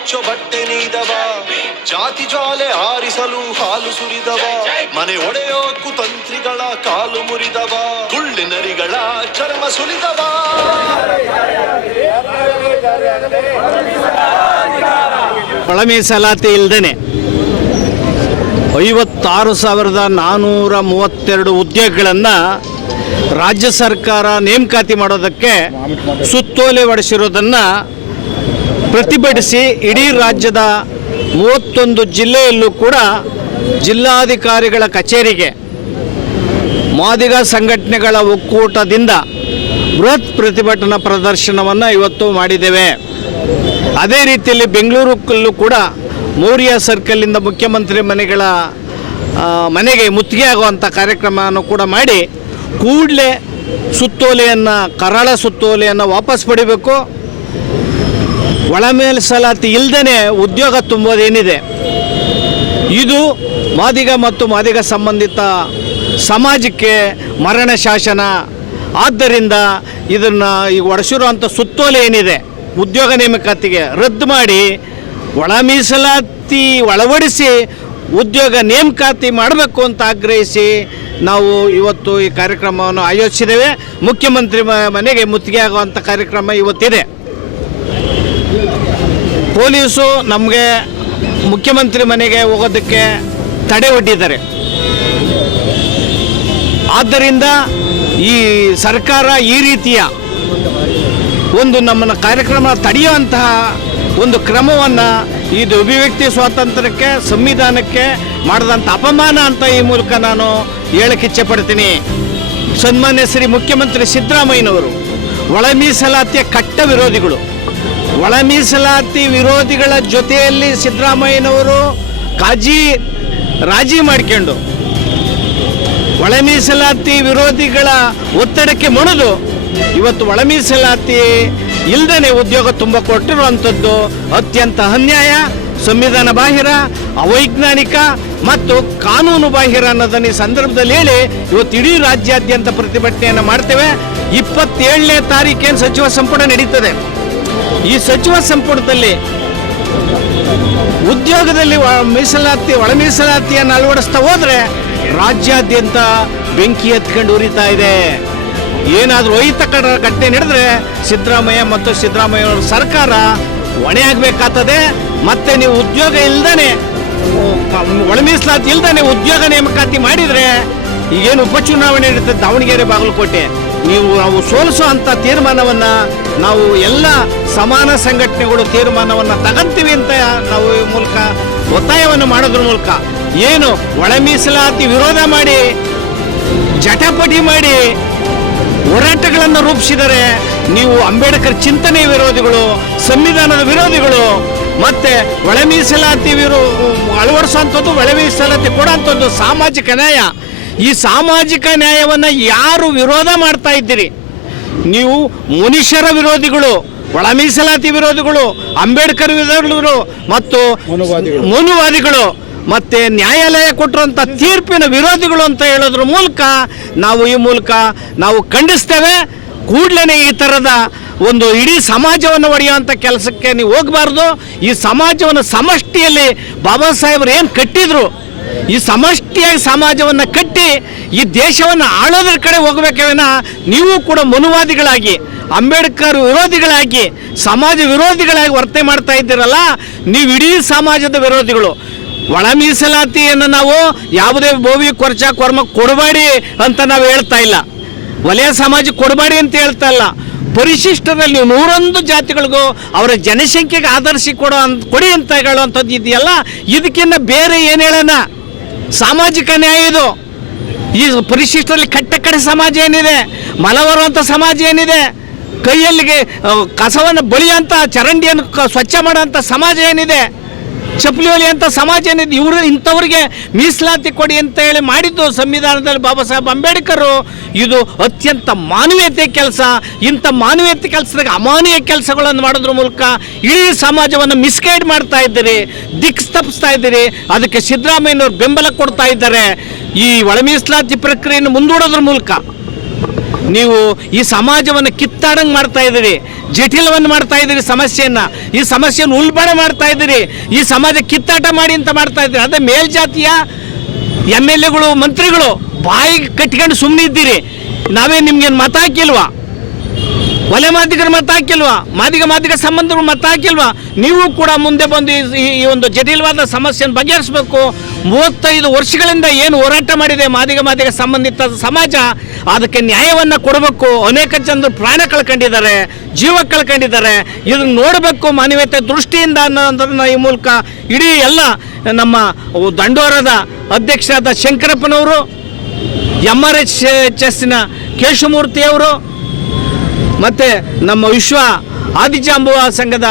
ಮುಚ್ಚೋ ಬಟ್ಟೆ ನೀದವ, ಜಾತಿ ಜ್ವಾಲೆ ಆರಿಸಲು ಹಾಲು ಸುರಿದವ, ಮನೆ ಒಡೆಯೋ ಕುತಂತ್ರಿಗಳ ಕಾಲು ಮುರಿದವ, ಗುಳ್ಳಿನರಿಗಳ ಚರ್ಮ ಸುಲಿದವ. ಒಳ ಮೀಸಲಾತಿ ಇಲ್ದೇನೆ 56,432 ಉದ್ಯೋಗಗಳನ್ನು ರಾಜ್ಯ ಸರ್ಕಾರ ನೇಮಕಾತಿ ಮಾಡೋದಕ್ಕೆ ಸುತ್ತೋಲೆ ಹೊಡೆಸಿರೋದನ್ನು ಪ್ರತಿಭಟಿಸಿ ಇಡೀ ರಾಜ್ಯದ 31 ಜಿಲ್ಲೆಯಲ್ಲೂ ಕೂಡ ಜಿಲ್ಲಾಧಿಕಾರಿಗಳ ಕಚೇರಿಗೆ ಮಾದಿಗ ಸಂಘಟನೆಗಳ ಒಕ್ಕೂಟದಿಂದ ಬೃಹತ್ ಪ್ರತಿಭಟನಾ ಪ್ರದರ್ಶನವನ್ನು ಇವತ್ತು ಮಾಡಿದ್ದೇವೆ. ಅದೇ ರೀತಿಯಲ್ಲಿ ಬೆಂಗಳೂರಲ್ಲೂ ಕೂಡ ಮೌರ್ಯ ಸರ್ಕಲ್ನಿಂದ ಮುಖ್ಯಮಂತ್ರಿ ಮನೆಗೆ ಮುತ್ತಿಗೆ ಆಗುವಂಥ ಕಾರ್ಯಕ್ರಮವನ್ನು ಕೂಡ ಮಾಡಿ ಕೂಡಲೇ ಸುತ್ತೋಲೆಯನ್ನು ಕರಾಳ ಸುತ್ತೋಲೆಯನ್ನು ವಾಪಸ್ ಪಡಿಬೇಕು. ಒಳ ಮೀಸಲಾತಿ ಇಲ್ಲದೇ ಉದ್ಯೋಗ ತುಂಬೋದೇನಿದೆ ಇದು ಮಾದಿಗ ಮತ್ತು ಮಾದಿಗ ಸಂಬಂಧಿತ ಸಮಾಜಕ್ಕೆ ಮರಣ ಶಾಸನ. ಆದ್ದರಿಂದ ಇದನ್ನು ಈಗ ಹೊಡೆಸಿರುವಂಥ ಸುತ್ತೋಲೆ ಏನಿದೆ ಉದ್ಯೋಗ ನೇಮಕಾತಿಗೆ ರದ್ದು ಮಾಡಿ ಒಳ ಮೀಸಲಾತಿ ಒಳವಡಿಸಿ ಉದ್ಯೋಗ ನೇಮಕಾತಿ ಮಾಡಬೇಕು ಅಂತ ಆಗ್ರಹಿಸಿ ನಾವು ಇವತ್ತು ಈ ಕಾರ್ಯಕ್ರಮವನ್ನು ಆಯೋಜಿಸಿದ್ದೇವೆ. ಮುಖ್ಯಮಂತ್ರಿ ಮನೆಗೆ ಮುತ್ತಿಗೆ ಆಗುವಂಥ ಕಾರ್ಯಕ್ರಮ ಇವತ್ತಿದೆ. ಪೊಲೀಸು ನಮಗೆ ಮುಖ್ಯಮಂತ್ರಿ ಮನೆಗೆ ಹೋಗೋದಕ್ಕೆ ತಡೆ ಒಡ್ಡಿದ್ದಾರೆ. ಆದ್ದರಿಂದ ಈ ಸರ್ಕಾರ ಈ ರೀತಿಯ ಒಂದು ನಮ್ಮನ್ನು ಕಾರ್ಯಕ್ರಮ ತಡೆಯುವಂತಹ ಒಂದು ಕ್ರಮವನ್ನು ಇದು ಅಭಿವ್ಯಕ್ತಿ ಸ್ವಾತಂತ್ರ್ಯಕ್ಕೆ ಸಂವಿಧಾನಕ್ಕೆ ಮಾಡಿದಂಥ ಅಪಮಾನ ಅಂತ ಈ ಮೂಲಕ ನಾನು ಹೇಳಕ್ಕೆ ಇಚ್ಛೆಪಡ್ತೀನಿ. ಸನ್ಮಾನ್ಯ ಶ್ರೀ ಮುಖ್ಯಮಂತ್ರಿ ಸಿದ್ದರಾಮಯ್ಯನವರು ಒಳ ಮೀಸಲಾತಿಯ ಕಟ್ಟ ವಿರೋಧಿಗಳು. ಒಳ ಮೀಸಲಾತಿ ವಿರೋಧಿಗಳ ಜೊತೆಯಲ್ಲಿ ಸಿದ್ದರಾಮಯ್ಯನವರು ರಾಜಿ ಮಾಡಿಕೊಂಡು ಒಳ ಮೀಸಲಾತಿ ವಿರೋಧಿಗಳ ಒತ್ತಡಕ್ಕೆ ಮಣಿದು ಇವತ್ತು ಒಳ ಮೀಸಲಾತಿ ಇಲ್ಲದೇ ಉದ್ಯೋಗ ತುಂಬ ಕೊಟ್ಟಿರುವಂಥದ್ದು ಅತ್ಯಂತ ಅನ್ಯಾಯ, ಸಂವಿಧಾನ ಬಾಹಿರ, ಅವೈಜ್ಞಾನಿಕ ಮತ್ತು ಕಾನೂನು ಬಾಹಿರ ಅನ್ನೋದನ್ನು ಈ ಸಂದರ್ಭದಲ್ಲಿ ಹೇಳಿ ಇವತ್ತು ಇಡೀ ರಾಜ್ಯಾದ್ಯಂತ ಪ್ರತಿಭಟನೆಯನ್ನು ಮಾಡ್ತೇವೆ. 27ನೇ ತಾರೀಕೇನು ಸಚಿವ ಸಂಪುಟ ನಡೀತದೆ. ಈ ಸಚಿವ ಸಂಪುಟದಲ್ಲಿ ಉದ್ಯೋಗದಲ್ಲಿ ಒಳ ಮೀಸಲಾತಿಯನ್ನು ಅಳವಡಿಸ್ತಾ ಹೋದರೆ ರಾಜ್ಯಾದ್ಯಂತ ಬೆಂಕಿ ಎತ್ಕೊಂಡು ಉರಿತಾ ಇದೆ. ಏನಾದರೂ ಘಟನೆ ನಡೆದರೆ ಸಿದ್ದರಾಮಯ್ಯ ಮತ್ತು ಸಿದ್ದರಾಮಯ್ಯವ್ರ ಸರ್ಕಾರ ಹೊಣೆ ಆಗಬೇಕಾಗ್ತದೆ. ಮತ್ತು ನೀವು ಉದ್ಯೋಗ ಇಲ್ಲದೇ ಒಳ ಮೀಸಲಾತಿ ಇಲ್ಲದೇ ಉದ್ಯೋಗ ನೇಮಕಾತಿ ಮಾಡಿದರೆ ಈಗೇನು ಉಪಚುನಾವಣೆ ಇರುತ್ತೆ ದಾವಣಗೆರೆ ಬಾಗಲಕೋಟೆ, ನಾವು ಸೋಲಿಸೋ ಅಂಥ ತೀರ್ಮಾನವನ್ನು ನಾವು ಎಲ್ಲ ಸಮಾನ ಸಂಘಟನೆಗಳು ತೀರ್ಮಾನವನ್ನು ತಗೊಂತೀವಿ ಅಂತ ನಾವು ಈ ಮೂಲಕ ಒತ್ತಾಯವನ್ನು ಮಾಡೋದ್ರ ಮೂಲಕ ಏನು ಒಳ ಮೀಸಲಾತಿ ವಿರೋಧ ಮಾಡಿ ಜಟಾಪಟಿ ಮಾಡಿ ಹೋರಾಟಗಳನ್ನು ರೂಪಿಸಿದರೆ ನೀವು ಅಂಬೇಡ್ಕರ್ ಚಿಂತನೆ ವಿರೋಧಿಗಳು, ಸಂವಿಧಾನದ ವಿರೋಧಿಗಳು, ಮತ್ತು ಒಳ ಮೀಸಲಾತಿ ಅಳವಡಿಸುವಂಥದ್ದು, ಒಳ ಮೀಸಲಾತಿ ಕೊಡೋಂಥದ್ದು ಸಾಮಾಜಿಕ ನ್ಯಾಯ. ಈ ಸಾಮಾಜಿಕ ನ್ಯಾಯವನ್ನು ಯಾರು ವಿರೋಧ ಮಾಡ್ತಾ ಇದ್ದೀರಿ? ನೀವು ಮನುಷ್ಯರ ವಿರೋಧಿಗಳು, ಒಳ ಮೀಸಲಾತಿ ವಿರೋಧಿಗಳು, ಅಂಬೇಡ್ಕರ್ ವಿರೋಧಿಗಳು ಮತ್ತು ಮನುವಾದಿಗಳು ಮತ್ತು ನ್ಯಾಯಾಲಯ ಕೊಟ್ಟಿರುವಂಥ ತೀರ್ಪಿನ ವಿರೋಧಿಗಳು ಅಂತ ಹೇಳೋದ್ರ ಮೂಲಕ ನಾವು ಖಂಡಿಸ್ತೇವೆ. ಕೂಡಲೇ ಈ ಥರದ ಒಂದು ಇಡೀ ಸಮಾಜವನ್ನು ಒಡೆಯುವಂಥ ಕೆಲಸಕ್ಕೆ ನೀವು ಹೋಗಬಾರ್ದು. ಈ ಸಮಾಜವನ್ನು ಸಮಷ್ಟಿಯಲ್ಲಿ ಬಾಬಾ ಸಾಹೇಬರು ಏನು ಕಟ್ಟಿದ್ರು, ಈ ಸಮಷ್ಟಿಯಾಗಿ ಸಮಾಜವನ್ನು ಕಟ್ಟಿ ಈ ದೇಶವನ್ನು ಆಳೋದ್ರ ಕಡೆ ಹೋಗಬೇಕೇನ ನೀವು ಕೂಡ ಮನುವಾದಿಗಳಾಗಿ, ಅಂಬೇಡ್ಕರ್ ವಿರೋಧಿಗಳಾಗಿ, ಸಮಾಜ ವಿರೋಧಿಗಳಾಗಿ ವರ್ತನೆ ಮಾಡ್ತಾ ಇದ್ದೀರಲ್ಲ, ನೀವು ಇಡೀ ಸಮಾಜದ ವಿರೋಧಿಗಳು. ಒಳ ಮೀಸಲಾತಿಯನ್ನು ನಾವು ಯಾವುದೇ ಬೋವಿ ಕೊರ್ಚ ಕೊರ್ಮ ಕೊಡಬೇಡಿ ಅಂತ ನಾವು ಹೇಳ್ತಾ ಇಲ್ಲ, ವಲಯ ಸಮಾಜಕ್ಕೆ ಕೊಡಬೇಡಿ ಅಂತ ಹೇಳ್ತಾ ಇಲ್ಲ. ಪರಿಶಿಷ್ಟದಲ್ಲಿ 101 ಜಾತಿಗಳಿಗೂ ಅವರ ಜನಸಂಖ್ಯೆಗೆ ಆಧರಿಸಿ ಕೊಡಿ ಅಂತ ಹೇಳುವಂಥದ್ದು ಇದೆಯಲ್ಲ, ಇದಕ್ಕಿಂತ ಬೇರೆ ಏನು ಹೇಳೋಣ? ಸಾಮಾಜಿಕ ನ್ಯಾಯ ಇದು. ಈ ಪರಿಶಿಷ್ಟರಲ್ಲಿ ಕಟ್ಟಕಡೆ ಸಮಾಜ ಏನಿದೆ, ಮಲ ಬರುವಂಥ ಸಮಾಜ ಏನಿದೆ, ಕೈಯಲ್ಲಿಗೆ ಕಸವನ್ನು ಬಳಿಯುವಂಥ ಚರಂಡಿಯನ್ನು ಸ್ವಚ್ಛ ಮಾಡುವಂಥ ಸಮಾಜ ಏನಿದೆ, ಚಪ್ಪಲಿ ಹೊಲಿಯುವಂಥ ಸಮಾಜ ಏನಿದೆ, ಇಂಥವ್ರಿಗೆ ಮೀಸಲಾತಿ ಕೊಡಿ ಅಂತ ಹೇಳಿ ಮಾಡಿದ್ದು ಸಂವಿಧಾನದಲ್ಲಿ ಬಾಬಾ ಸಾಹೇಬ್ ಅಂಬೇಡ್ಕರು. ಇದು ಅತ್ಯಂತ ಮಾನವೀಯತೆ ಕೆಲಸ. ಇಂಥ ಮಾನವೀಯತೆ ಕೆಲಸದಾಗ ಅಮಾನವೀಯ ಕೆಲಸಗಳನ್ನು ಮಾಡೋದ್ರ ಮೂಲಕ ಇಡೀ ಸಮಾಜವನ್ನು ಮಿಸ್ಗೈಡ್ ಮಾಡ್ತಾ ಇದ್ದೀರಿ, ದಿಕ್ಕು ತಪ್ಪಿಸ್ತಾ ಇದ್ದೀರಿ. ಅದಕ್ಕೆ ಸಿದ್ದರಾಮಯ್ಯನವರು ಬೆಂಬಲ ಕೊಡ್ತಾ ಇದ್ದಾರೆ. ಈ ಒಳ ಮೀಸಲಾತಿ ಪ್ರಕ್ರಿಯೆಯನ್ನು ಮುಂದೂಡೋದ್ರ ಮೂಲಕ ನೀವು ಈ ಸಮಾಜವನ್ನು ಕಿತ್ತಾಡಂಗೆ ಮಾಡ್ತಾ ಇದ್ದೀರಿ, ಜಟಿಲವನ್ನು ಮಾಡ್ತಾ ಇದ್ದೀರಿ, ಈ ಸಮಸ್ಯೆಯನ್ನು ಉಲ್ಬಣ ಮಾಡ್ತಾ ಇದ್ದೀರಿ, ಈ ಸಮಾಜ ಕಿತ್ತಾಟ ಮಾಡಿ ಅಂತ ಮಾಡ್ತಾ ಇದ್ದೀರಿ. ಅದೇ ಮೇಲ್ಜಾತಿಯ MLAಗಳು ಮಂತ್ರಿಗಳು ಬಾಯಿ ಕಟ್ಕೊಂಡು ಸುಮ್ಮನೆ ಇದ್ದೀರಿ. ನಾವೇ ನಿಮ್ಗೇನು ಮತ ಹಾಕಿಲ್ವಾ? ಒಲೆ ಮಾದಿಗರು ಮತ ಹಾಕಿಲ್ವಾ? ಮಾದಿಗ ಸಂಬಂಧಗಳು ಮತ ಹಾಕಿಲ್ವಾ? ನೀವು ಕೂಡ ಮುಂದೆ ಬಂದು ಈ ಒಂದು ಜಟಿಲವಾದ ಸಮಸ್ಯೆಯನ್ನು ಬಗೆಹರಿಸಬೇಕು. 35 ವರ್ಷಗಳಿಂದ ಏನು ಹೋರಾಟ ಮಾಡಿದೆ ಮಾದಿಗ ಸಂಬಂಧಿತ ಸಮಾಜ, ಅದಕ್ಕೆ ನ್ಯಾಯವನ್ನು ಕೊಡಬೇಕು. ಅನೇಕ ಜನರು ಪ್ರಾಣ ಕಳ್ಕೊಂಡಿದ್ದಾರೆ, ಜೀವ ಕಳ್ಕೊಂಡಿದ್ದಾರೆ. ಇದನ್ನು ನೋಡಬೇಕು ಮಾನವೀಯತೆ ದೃಷ್ಟಿಯಿಂದ ಅನ್ನೋದನ್ನು ಈ ಮೂಲಕ ಇಡೀ ಎಲ್ಲ ನಮ್ಮ ದಂಡೋರದ ಅಧ್ಯಕ್ಷರಾದ ಶಂಕರಪ್ಪನವರು, MRHSನ ಕೇಶವಮೂರ್ತಿಯವರು, ಮತ್ತು ನಮ್ಮ ವಿಶ್ವ ಆದಿಜಾಂಬುವ ಸಂಘದ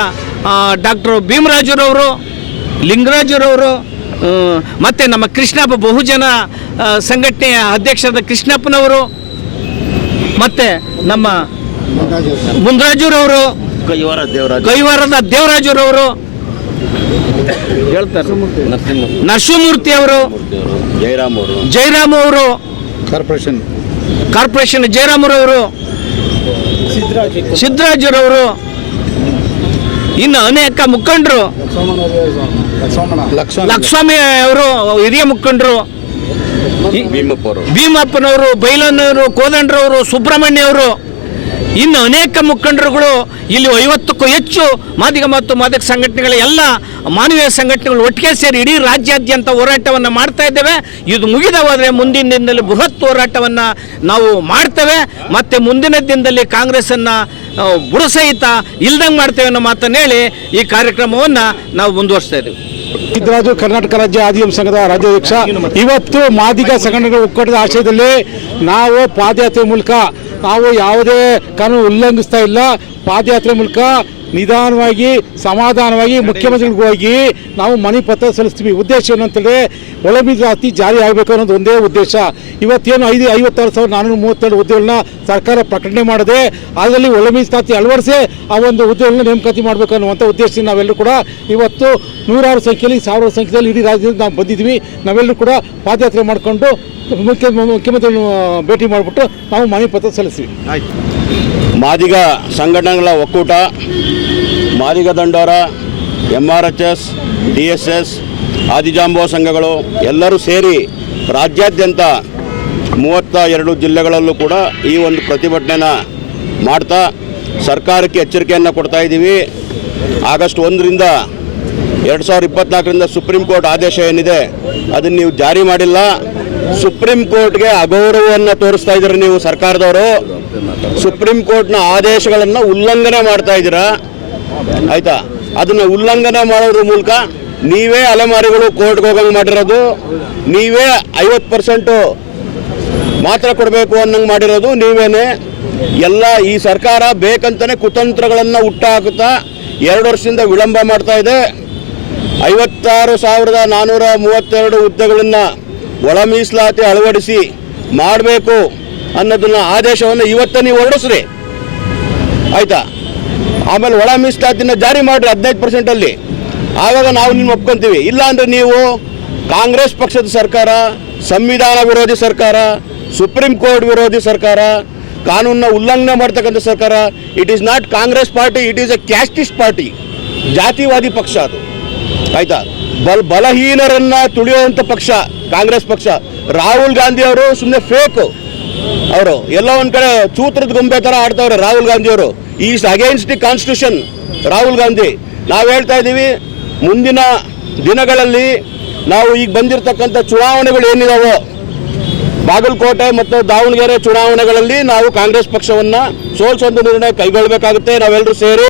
ಡಾಕ್ಟರ್ ಭೀಮರಾಜುರವರು, ಲಿಂಗರಾಜುರವರು, ಮತ್ತು ನಮ್ಮ ಕೃಷ್ಣಪ್ಪ ಬಹುಜನ ಸಂಘಟನೆಯ ಅಧ್ಯಕ್ಷರಾದ ಕೃಷ್ಣಪ್ಪನವರು, ಮತ್ತು ನಮ್ಮ ಮುಂದರಾಜುರವರು, ಕೈವಾರದ ದೇವರಾಜುರವರು ಹೇಳ್ತಾರೆ, ನರಸಿಂಹಮೂರ್ತಿಯವರು, ಜಯರಾಮ್ ಅವರು, ಕಾರ್ಪೊರೇಷನ್ ಜಯರಾಮರವರು, ಸಿದ್ದರಾಜರವರು, ಇನ್ನು ಅನೇಕ ಮುಖಂಡರು, ಲಕ್ಷ್ಮಿ ಅವರು ಹಿರಿಯ ಮುಖಂಡರು, ಭೀಮಪ್ಪನವರು, ಬೈಲನ್ನವರು, ಕೋದಂಡ್ರವರು, ಸುಬ್ರಹ್ಮಣ್ಯವರು, ಇನ್ನು ಅನೇಕ ಮುಖಂಡರುಗಳು ಇಲ್ಲಿ 50ಕ್ಕೂ ಹೆಚ್ಚು ಮಾದಿಗ ಮತ್ತು ಮಾದಿಗ ಸಂಘಟನೆಗಳ ಎಲ್ಲ ಮಾನವೀಯ ಸಂಘಟನೆಗಳು ಒಟ್ಟಿಗೆ ಸೇರಿ ಇಡೀ ರಾಜ್ಯಾದ್ಯಂತ ಹೋರಾಟವನ್ನು ಮಾಡ್ತಾ ಇದ್ದೇವೆ. ಇದು ಮುಗಿದ ಹೋದರೆ ಮುಂದಿನ ದಿನದಲ್ಲಿ ಬೃಹತ್ ಹೋರಾಟವನ್ನು ನಾವು ಮಾಡ್ತೇವೆ. ಮತ್ತು ಮುಂದಿನ ದಿನದಲ್ಲಿ ಕಾಂಗ್ರೆಸ್ಸನ್ನು ಬುಡಸಹಿತ ಇಲ್ದಂಗೆ ಮಾಡ್ತೇವೆ ಅನ್ನೋ ಮಾತನ್ನು ಹೇಳಿ ಈ ಕಾರ್ಯಕ್ರಮವನ್ನು ನಾವು ಮುಂದುವರಿಸ್ತಾ ಇದ್ದೀವಿ. ಸಿದ್ದರಾಜು ಕರ್ನಾಟಕ ರಾಜ್ಯ ಆದಿವಾಸಿ ಸಂಘದ ರಾಜ್ಯಾಧ್ಯಕ್ಷ. ಇವತ್ತು ಮಾದಿಗ ಸಂಘಟನೆಗಳ ಒಕ್ಕೂಟದ ಆಶಯದಲ್ಲಿ ನಾವು ಪಾದಯಾತ್ರೆ ಮೂಲಕ ನಾವು ಯಾವುದೇ ಕಾನೂನು ಉಲ್ಲಂಘಿಸ್ತಾ ಇಲ್ಲ. ಪಾದಯಾತ್ರೆ ಮೂಲಕ ನಿಧಾನವಾಗಿ ಸಮಾಧಾನವಾಗಿ ಮುಖ್ಯಮಂತ್ರಿಗಳಿಗೆ ಹೋಗಿ ನಾವು ಮನವಿ ಪತ್ರ ಸಲ್ಲಿಸ್ತೀವಿ. ಉದ್ದೇಶ ಏನಂತಂದರೆ ಒಳ ಮೀಸಲಾತಿ ಜಾರಿ ಆಗಬೇಕು ಅನ್ನೋದು ಒಂದೇ ಉದ್ದೇಶ. ಇವತ್ತೇನು 56,432 ಹುದ್ದೆಗಳನ್ನ ಸರ್ಕಾರ ಪ್ರಕಟಣೆ ಮಾಡಿದೆ, ಅದರಲ್ಲಿ ಒಳ ಮೀಸಲಾತಿ ಅಳವಡಿಸಿ ಆ ಒಂದು ಹುದ್ದೆಗಳನ್ನ ನೇಮಕಾತಿ ಮಾಡಬೇಕು ಅನ್ನುವಂಥ ಉದ್ದೇಶದಿಂದ ನಾವೆಲ್ಲರೂ ಕೂಡ ಇವತ್ತು ನೂರಾರು ಸಂಖ್ಯೆಯಲ್ಲಿ, ಸಾವಿರಾರು ಸಂಖ್ಯೆಯಲ್ಲಿ ಇಡೀ ರಾಜ್ಯದಲ್ಲಿ ನಾವು ಬಂದಿದ್ವಿ. ನಾವೆಲ್ಲರೂ ಕೂಡ ಪಾದಯಾತ್ರೆ ಮಾಡಿಕೊಂಡು ಮುಖ್ಯಮಂತ್ರಿಗಳನ್ನು ಭೇಟಿ ಮಾಡಿಬಿಟ್ಟು ನಾವು ಮನವಿ ಪತ್ರ ಸಲ್ಲಿಸ್ತೀವಿ. ಮಾದಿಗ ಸಂಘಟನೆಗಳ ಒಕ್ಕೂಟ, ಮಾದಿಗ ದಂಡೋರ, MRHS, DSS, ಆದಿಜಾಂಬುವ ಸಂಘಗಳು ಎಲ್ಲರೂ ಸೇರಿ ರಾಜ್ಯಾದ್ಯಂತ 32 ಜಿಲ್ಲೆಗಳಲ್ಲೂ ಕೂಡ ಈ ಒಂದು ಪ್ರತಿಭಟನೆನ ಮಾಡ್ತಾ ಸರ್ಕಾರಕ್ಕೆ ಎಚ್ಚರಿಕೆಯನ್ನು ಕೊಡ್ತಾ ಇದ್ದೀವಿ. ಆಗಸ್ಟ್ 1ರಿಂದ 2024ರಿಂದ ಸುಪ್ರೀಂ ಕೋರ್ಟ್ ಆದೇಶ ಏನಿದೆ ಅದನ್ನು ನೀವು ಜಾರಿ ಮಾಡಿಲ್ಲ. ಸುಪ್ರೀಂ ಕೋರ್ಟ್ಗೆ ಅಗೌರವವನ್ನು ತೋರಿಸ್ತಾ ಇದ್ದೀರಿ ನೀವು ಸರ್ಕಾರದವರು. ಸುಪ್ರೀಂ ಕೋರ್ಟ್ನ ಆದೇಶಗಳನ್ನು ಉಲ್ಲಂಘನೆ ಮಾಡ್ತಾ ಇದ್ದೀರಾ, ಆಯಿತಾ? ಅದನ್ನು ಉಲ್ಲಂಘನೆ ಮಾಡೋದ್ರ ಮೂಲಕ ನೀವೇ ಅಲೆಮಾರಿಗಳು ಕೋರ್ಟ್ಗೆ ಹೋಗಂಗೆ ಮಾಡಿರೋದು, ನೀವೇ 50% ಮಾತ್ರ ಕೊಡಬೇಕು ಅನ್ನಂಗೆ ಮಾಡಿರೋದು ನೀವೇನೆ. ಎಲ್ಲ ಈ ಸರ್ಕಾರ ಬೇಕಂತಲೇ ಕುತಂತ್ರಗಳನ್ನು ಹುಟ್ಟಾಕುತ್ತಾ 2 ವರ್ಷದಿಂದ ವಿಳಂಬ ಮಾಡ್ತಾ ಇದೆ. 56,432 ಹುದ್ದೆಗಳನ್ನು ಒಳ ಮೀಸಲಾತಿ ಅಳವಡಿಸಿ ಮಾಡಬೇಕು ಅನ್ನೋದನ್ನ ಆದೇಶವನ್ನು ಇವತ್ತು ನೀವು ಹೊರಡಿಸ್ರಿ, ಆಯಿತಾ? ಆಮೇಲೆ ಒಳ ಮೀಸಲಾತಿನ ಜಾರಿ ಮಾಡಿರಿ 15%. ಆವಾಗ ನಾವು ನಿಮ್ಮ ಒಪ್ಕೊಂತೀವಿ. ಇಲ್ಲಾಂದರೆ ನೀವು ಕಾಂಗ್ರೆಸ್ ಪಕ್ಷದ ಸರ್ಕಾರ, ಸಂವಿಧಾನ ವಿರೋಧಿ ಸರ್ಕಾರ, ಸುಪ್ರೀಂ ಕೋರ್ಟ್ ವಿರೋಧಿ ಸರ್ಕಾರ, ಕಾನೂನನ್ನ ಉಲ್ಲಂಘನೆ ಮಾಡ್ತಕ್ಕಂಥ ಸರ್ಕಾರ. It is not Congress party, it is a casteist party, ಜಾತಿವಾದಿ ಪಕ್ಷ ಅದು, ಆಯಿತಾ? ಬಲಹೀನರನ್ನ ತುಳಿಯುವಂಥ ಪಕ್ಷ ಕಾಂಗ್ರೆಸ್ ಪಕ್ಷ. ರಾಹುಲ್ ಗಾಂಧಿ ಅವರು ಸುಮ್ಮನೆ ಫೇಕು, ಅವರು ಎಲ್ಲ ಒಂದು ಕಡೆ ಚೂತ್ರದ ಗೊಂಬೆ ಥರ ಆಡ್ತವ್ರೆ ರಾಹುಲ್ ಗಾಂಧಿ ಅವರು. Is against the constitution Rahul Gandhi. ನಾವು ಹೇಳ್ತಾ ಇದ್ದೀವಿ, ಮುಂದಿನ ದಿನಗಳಲ್ಲಿ ನಾವು ಈಗ ಬಂದಿರತಕ್ಕಂಥ ಚುನಾವಣೆಗಳು ಏನಿದಾವೋ, ಬಾಗಲಕೋಟೆ ಮತ್ತು ದಾವಣಗೆರೆ ಚುನಾವಣೆಗಳಲ್ಲಿ ನಾವು ಕಾಂಗ್ರೆಸ್ ಪಕ್ಷವನ್ನು ಸೋಲಿಸುವಂಥ ನಿರ್ಣಯ ಕೈಗೊಳ್ಳಬೇಕಾಗುತ್ತೆ ನಾವೆಲ್ಲರೂ ಸೇರಿ.